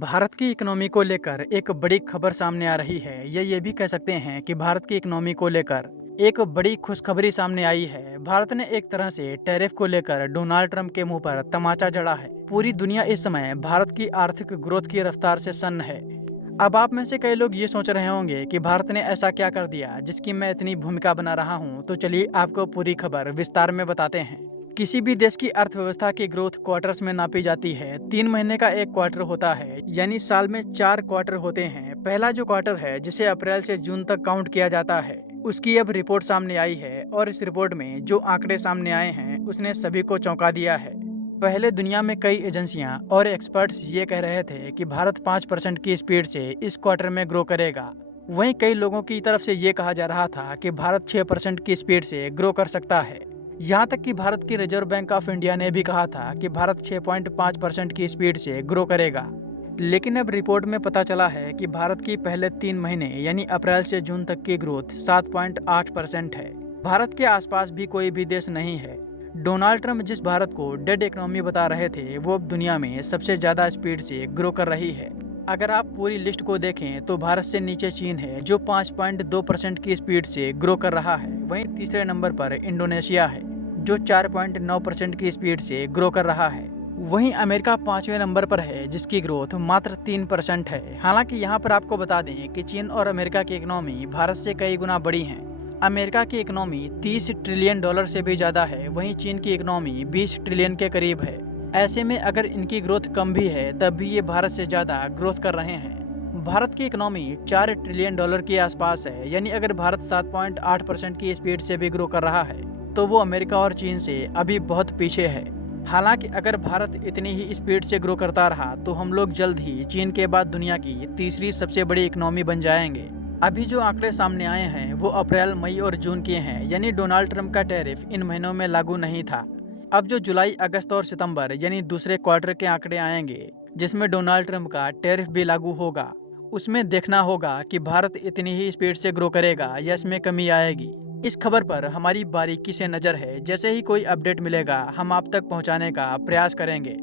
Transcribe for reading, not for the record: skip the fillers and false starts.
भारत की इकोनॉमी को लेकर एक बड़ी खबर सामने आ रही है। ये भी कह सकते हैं कि भारत की इकोनॉमी को लेकर एक बड़ी खुशखबरी सामने आई है। भारत ने एक तरह से टैरिफ को लेकर डोनाल्ड ट्रंप के मुंह पर तमाचा जड़ा है। पूरी दुनिया इस समय भारत की आर्थिक ग्रोथ की रफ्तार से सन्न है। अब आप में से कई लोग ये सोच रहे होंगे कि भारत ने ऐसा क्या कर दिया जिसकी मैं इतनी भूमिका बना रहा हूँ। तो चलिए आपको पूरी खबर विस्तार में बताते हैं। किसी भी देश की अर्थव्यवस्था की ग्रोथ क्वार्टर्स में नापी जाती है। 3 महीने का एक क्वार्टर होता है, यानी साल में 4 क्वार्टर होते हैं। पहला जो क्वार्टर है, जिसे अप्रैल से जून तक काउंट किया जाता है, उसकी अब रिपोर्ट सामने आई है और इस रिपोर्ट में जो आंकड़े सामने आए हैं उसने सभी को चौंका दिया है। पहले दुनिया में कई एजेंसियां और एक्सपर्ट्स ये कह रहे थे कि भारत 5% की स्पीड से इस क्वार्टर में ग्रो करेगा। वहीं कई लोगों की तरफ से ये कहा जा रहा था कि भारत 6% की स्पीड से ग्रो कर सकता है। यहाँ तक कि भारत की रिजर्व बैंक ऑफ इंडिया ने भी कहा था कि भारत 6.5% की स्पीड से ग्रो करेगा। लेकिन अब रिपोर्ट में पता चला है कि भारत की पहले 3 महीने यानी अप्रैल से जून तक की ग्रोथ 7.8% है। भारत के आसपास भी कोई भी देश नहीं है। डोनाल्ड ट्रंप जिस भारत को डेड इकोनॉमी बता रहे थे, वो अब दुनिया में सबसे ज़्यादा स्पीड से ग्रो कर रही है। अगर आप पूरी लिस्ट को देखें तो भारत से नीचे चीन है जो 5.2% की स्पीड से ग्रो कर रहा है। वहीं तीसरे नंबर पर इंडोनेशिया है जो 4.9% की स्पीड से ग्रो कर रहा है। वहीं अमेरिका 5वें नंबर पर है जिसकी ग्रोथ मात्र 3% है। हालांकि यहाँ पर आपको बता दें कि चीन और अमेरिका की इकोनॉमी भारत से कई गुना बड़ी है। अमेरिका की इकोनॉमी 30 ट्रिलियन डॉलर से भी ज़्यादा है, वहीं चीन की इकोनॉमी 20 ट्रिलियन के करीब है। ऐसे में अगर इनकी ग्रोथ कम भी है तब भी ये भारत से ज़्यादा ग्रोथ कर रहे हैं। भारत की इकोनॉमी 4 ट्रिलियन डॉलर के आसपास है, यानी अगर भारत 7.8% की स्पीड से भी ग्रो कर रहा है तो वो अमेरिका और चीन से अभी बहुत पीछे है। हालांकि अगर भारत इतनी ही स्पीड से ग्रो करता रहा तो हम लोग जल्द ही चीन के बाद दुनिया की तीसरी सबसे बड़ी इकोनॉमी बन जाएंगे। अभी जो आंकड़े सामने आए हैं वो अप्रैल, मई और जून के हैं, यानी डोनाल्ड ट्रंप का टैरिफ इन महीनों में लागू नहीं था। अब जो जुलाई, अगस्त और सितंबर यानी दूसरे क्वार्टर के आंकड़े आएंगे जिसमें डोनाल्ड ट्रंप का टैरिफ भी लागू होगा, उसमें देखना होगा कि भारत इतनी ही स्पीड से ग्रो करेगा या इसमें कमी आएगी। इस खबर पर हमारी बारीकी से नज़र है। जैसे ही कोई अपडेट मिलेगा हम आप तक पहुंचाने का प्रयास करेंगे।